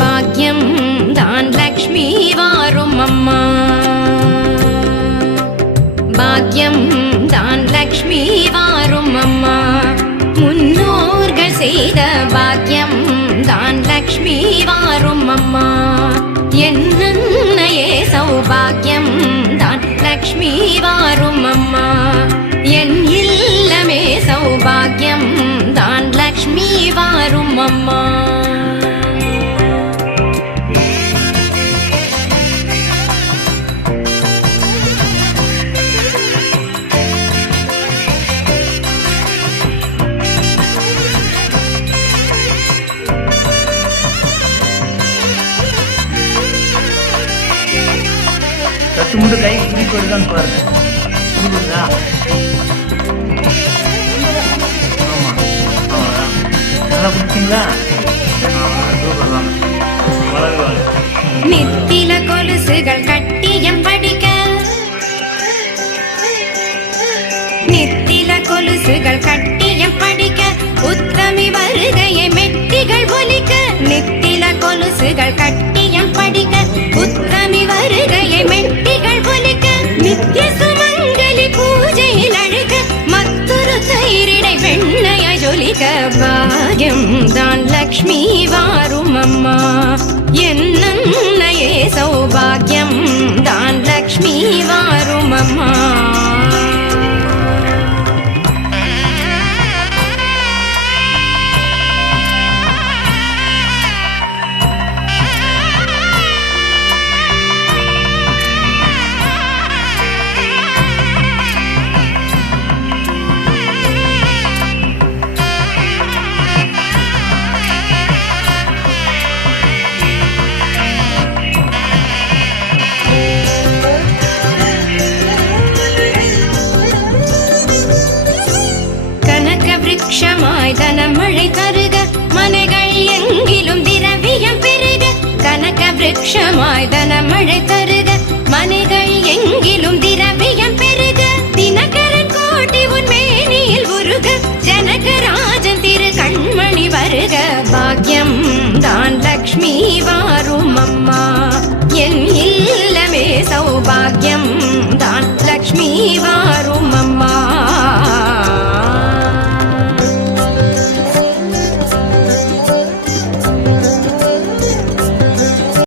பாக்யம் தான் லக்ஷ்மி வாரும் அம்மா. பாக்யம் தான் லக்ஷ்மி வாரும் அம்மா. முன்னோர்கள் செய்த பாக்யம் தான் லக்ஷ்மி வாரும் அம்மா. என்னையே சௌபாகியம் தான் லக்ஷ்மி வாரும் அம்மா. என் இல்லமே சௌபாகியம் தான் லக்ஷ்மி வாரும் அம்மா. கட்டு முண்டு கை குடிக்கு வருதான்னு பாருங்க. குடிக்குதா? ஆமாம், நல்லா குடிச்சிங்களா? நித்தில கொலுசுகள் கட்டியம் படிக்க, நித்தில கொலுசுகள் கட்டியம் படிக்க, உத்தமி வருகையை மெட்டிகள் ஒலிக்க. நித்தில கொலுசுகள் கட்டியம் படிக்க, உத்தமி வருகையை மெட்டிகள் ஒலிக்க. நித்திய சுமங்கலி பூஜையில் அழுக, மற்றொரு தயிரிடை வெண்ணைய ஜொலிக்க. பாக்யம் தான் லக்ஷ்மி வாரும் அம்மா. என்னையே சௌபாகியம் தான் லக்ஷ்மி வாரும் அம்மா. விருட்சமாய் தனமழை தருக, மனைகள் எங்கிலும் திரவியம் பெருக. கனக விருட்சமாய் தனமழை தருக, மனைகள் எங்கிலும் திரவியம் பெருக. தினகரன் கோட்டி உன் மேனியில் உருக, ஜனகராஜன் திரு கண்மணி வருக. பாக்யம் தான் லக்ஷ்மி வாரும் அம்மா. என் இல்லமே சௌபாகியம் தான் லக்ஷ்மி வாரும்